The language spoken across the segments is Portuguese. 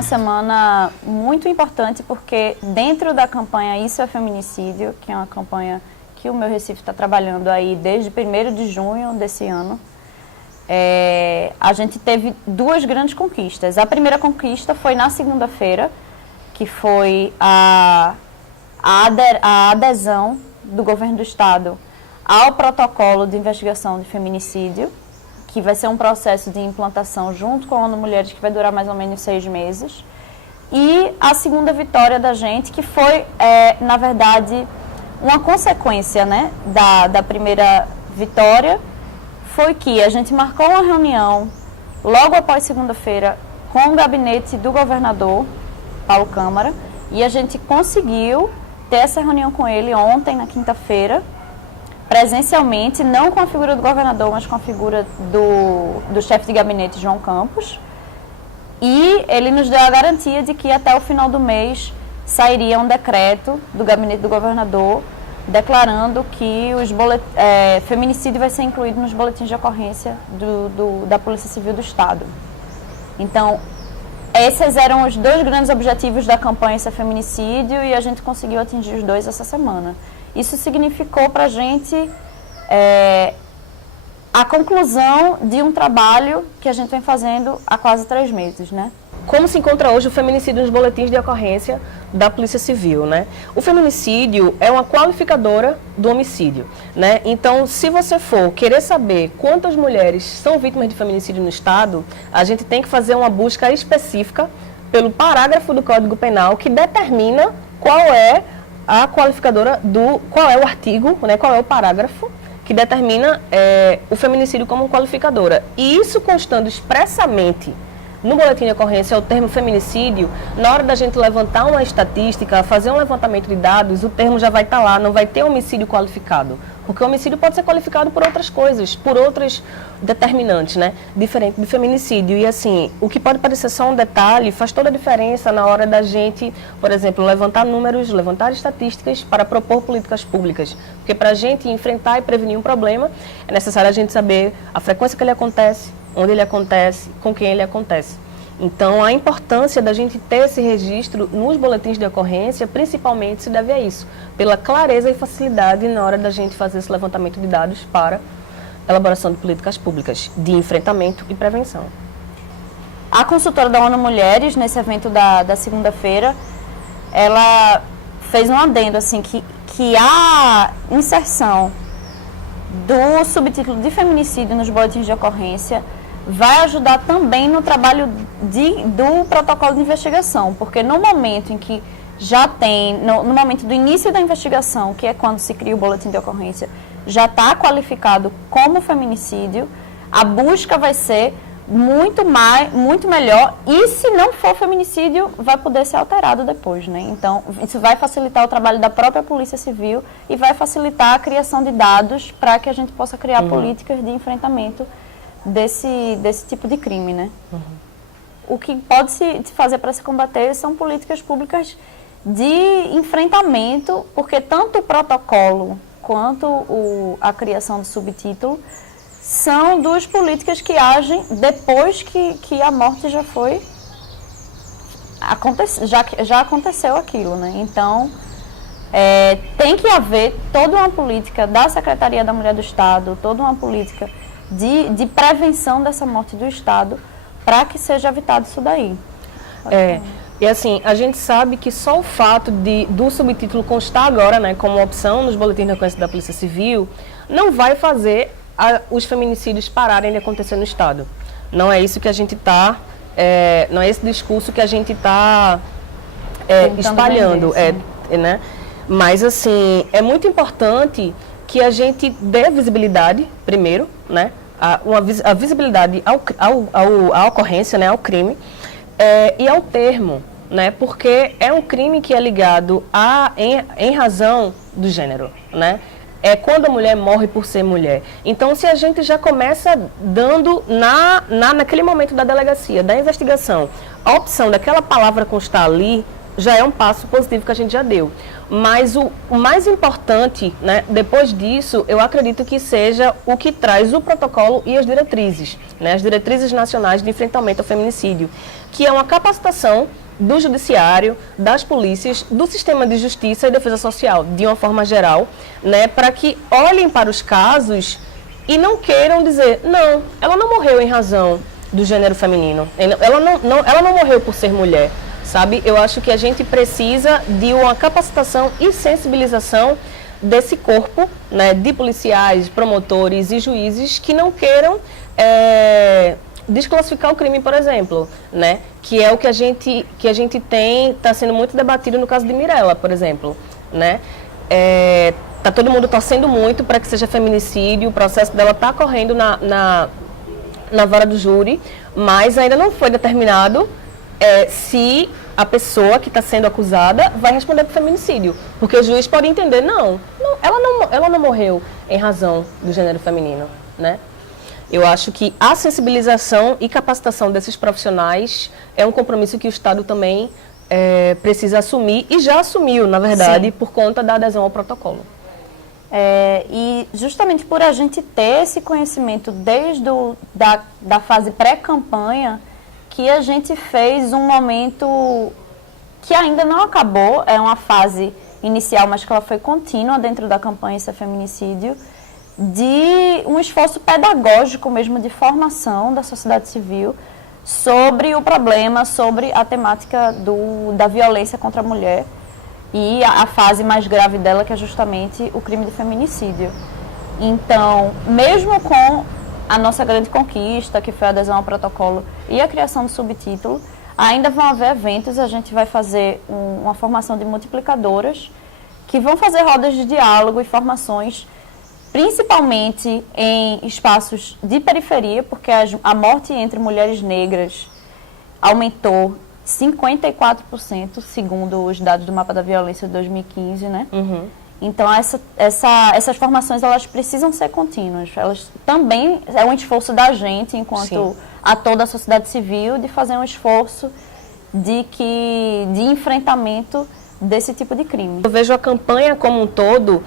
uma semana muito importante porque dentro da campanha Isso é Feminicídio, que é uma campanha que o Meu Recife está trabalhando aí desde 1º de junho desse ano, a gente teve 2 grandes conquistas. A primeira conquista foi na segunda-feira, que foi a adesão do governo do estado ao protocolo de investigação de feminicídio, que vai ser um processo de implantação junto com a ONU Mulheres, que vai durar mais ou menos 6 meses. E a segunda vitória da gente, que foi, na verdade, uma consequência, né, da primeira vitória, foi que a gente marcou uma reunião logo após segunda-feira com o gabinete do governador, Paulo Câmara, e a gente conseguiu ter essa reunião com ele ontem, na quinta-feira, presencialmente, não com a figura do governador, mas com a figura do chefe de gabinete, João Campos. E ele nos deu a garantia de que até o final do mês sairia um decreto do gabinete do governador declarando que feminicídio vai ser incluído nos boletins de ocorrência da Polícia Civil do Estado. Então, esses eram os 2 grandes objetivos da campanha Isso é Feminicídio e a gente conseguiu atingir os 2 essa semana. Isso significou para a gente a conclusão de um trabalho que a gente vem fazendo há quase 3 meses, né? Como se encontra hoje o feminicídio nos boletins de ocorrência da Polícia Civil, né? O feminicídio é uma qualificadora do homicídio, né? Então, se você for querer saber quantas mulheres são vítimas de feminicídio no Estado, a gente tem que fazer uma busca específica pelo parágrafo do Código Penal que determina qual é a qualificadora qual é o artigo, né? Qual é o parágrafo que determina o feminicídio como qualificadora. E isso constando expressamente no boletim de ocorrência, o termo feminicídio, na hora da gente levantar uma estatística, fazer um levantamento de dados, o termo já vai estar lá, não vai ter homicídio qualificado. Porque o homicídio pode ser qualificado por outras coisas, por outros determinantes, né? Diferente do feminicídio. E assim, o que pode parecer só um detalhe, faz toda a diferença na hora da gente, por exemplo, levantar números, levantar estatísticas para propor políticas públicas. Porque para a gente enfrentar e prevenir um problema, é necessário a gente saber a frequência que ele acontece, onde ele acontece, com quem ele acontece. Então, a importância da gente ter esse registro nos boletins de ocorrência, principalmente se deve a isso, pela clareza e facilidade na hora da gente fazer esse levantamento de dados para elaboração de políticas públicas de enfrentamento e prevenção. A consultora da ONU Mulheres, nesse evento da segunda-feira, ela fez um adendo, assim, que a inserção do subtítulo de feminicídio nos boletins de ocorrência vai ajudar também no trabalho do protocolo de investigação, porque no momento em que já tem, no momento do início da investigação, que é quando se cria o boletim de ocorrência, já está qualificado como feminicídio, a busca vai ser muito melhor, e se não for feminicídio, vai poder ser alterado depois, né? Então, isso vai facilitar o trabalho da própria Polícia Civil e vai facilitar a criação de dados para que a gente possa criar políticas de enfrentamento desse tipo de crime, né? O que pode se fazer para se combater são políticas públicas de enfrentamento, porque tanto o protocolo quanto a criação do subtítulo são 2 políticas que agem depois que a morte já foi já aconteceu aquilo, né? Então tem que haver toda uma política da Secretaria da Mulher do Estado, toda uma política de prevenção dessa morte do Estado para que seja evitado isso daí. E assim, a gente sabe que só o fato do subtítulo constar agora, né, como opção nos boletins de ocorrência da Polícia Civil, não vai fazer os feminicídios pararem de acontecer no Estado. Não é isso que a gente está, não é esse discurso que a gente está espalhando, né? Mas assim, é muito importante que a gente dê visibilidade, primeiro, né, a visibilidade à ocorrência, né, ao crime, e ao termo, né, porque é um crime que é ligado em razão do gênero, né? É quando a mulher morre por ser mulher. Então, se a gente já começa dando naquele momento da delegacia, da investigação, a opção daquela palavra constar ali, já é um passo positivo que a gente já deu. Mas o mais importante, né, depois disso, eu acredito que seja o que traz o protocolo e as diretrizes, né, as diretrizes nacionais de enfrentamento ao feminicídio, que é uma capacitação do judiciário, das polícias, do sistema de justiça e defesa social, de uma forma geral, né, para que olhem para os casos e não queiram dizer, não, ela não morreu em razão do gênero feminino, ela não morreu por ser mulher, sabe? Eu acho que a gente precisa de uma capacitação e sensibilização desse corpo, né, de policiais, promotores e juízes que não queiram desclassificar o crime, por exemplo, né? Que é o que a gente tem, está sendo muito debatido no caso de Mirella, por exemplo, né? Tá todo mundo torcendo muito para que seja feminicídio, o processo dela está correndo na vara do júri, mas ainda não foi determinado se a pessoa que está sendo acusada vai responder por feminicídio, porque o juiz pode entender, ela não morreu em razão do gênero feminino, né? Eu acho que a sensibilização e capacitação desses profissionais é um compromisso que o Estado também precisa assumir, e já assumiu, na verdade, sim, por conta da adesão ao protocolo. E justamente por a gente ter esse conhecimento desde da fase pré-campanha, que a gente fez um momento que ainda não acabou, é uma fase inicial, mas que ela foi contínua dentro da campanha Isso é Feminicídio, de um esforço pedagógico mesmo, de formação da sociedade civil sobre o problema, sobre a temática da violência contra a mulher e a fase mais grave dela, que é justamente o crime de feminicídio. Então, mesmo com a nossa grande conquista, que foi a adesão ao protocolo e a criação do subtítulo, ainda vão haver eventos, a gente vai fazer uma formação de multiplicadoras que vão fazer rodas de diálogo e formações principalmente em espaços de periferia, porque a morte entre mulheres negras aumentou 54%, segundo os dados do Mapa da Violência de 2015, né? Uhum. Então, essas formações, elas precisam ser contínuas. Elas também é um esforço da gente, enquanto a toda a sociedade civil, de fazer um esforço de enfrentamento desse tipo de crime. Eu vejo a campanha como um todo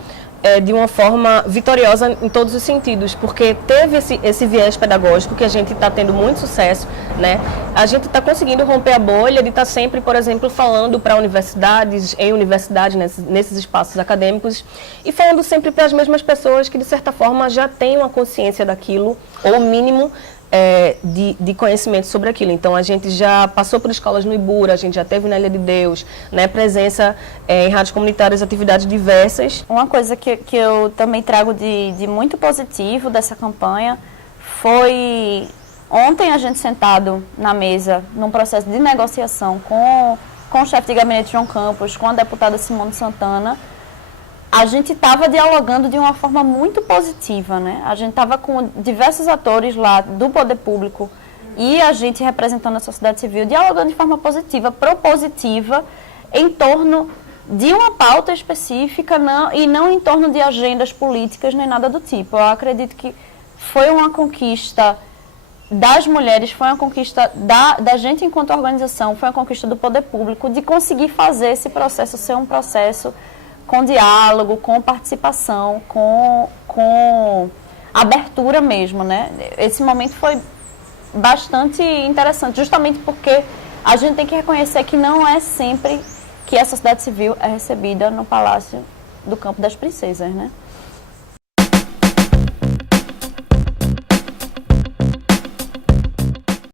de uma forma vitoriosa em todos os sentidos, porque teve esse viés pedagógico que a gente está tendo muito sucesso, né? A gente está conseguindo romper a bolha de estar sempre, por exemplo, falando para universidades, nesses espaços acadêmicos, e falando sempre para as mesmas pessoas que, de certa forma, já têm uma consciência daquilo, ou o mínimo de conhecimento sobre aquilo. Então, a gente já passou por escolas no Ibura, a gente já teve na Ilha de Deus, né, presença em rádios comunitárias, atividades diversas. Uma coisa que eu também trago de muito positivo dessa campanha foi ontem a gente sentado na mesa, num processo de negociação com o chefe de gabinete João Campos, com a deputada Simone Santana. A gente estava dialogando de uma forma muito positiva, né? A gente estava com diversos atores lá do poder público e a gente representando a sociedade civil, dialogando de forma positiva, propositiva, em torno de uma pauta específica e não em torno de agendas políticas nem nada do tipo. Eu acredito que foi uma conquista das mulheres, foi uma conquista da gente enquanto organização, foi uma conquista do poder público de conseguir fazer esse processo ser um processo com diálogo, com participação, com abertura mesmo, né? Esse momento foi bastante interessante, justamente porque a gente tem que reconhecer que não é sempre que a sociedade civil é recebida no Palácio do Campo das Princesas, né?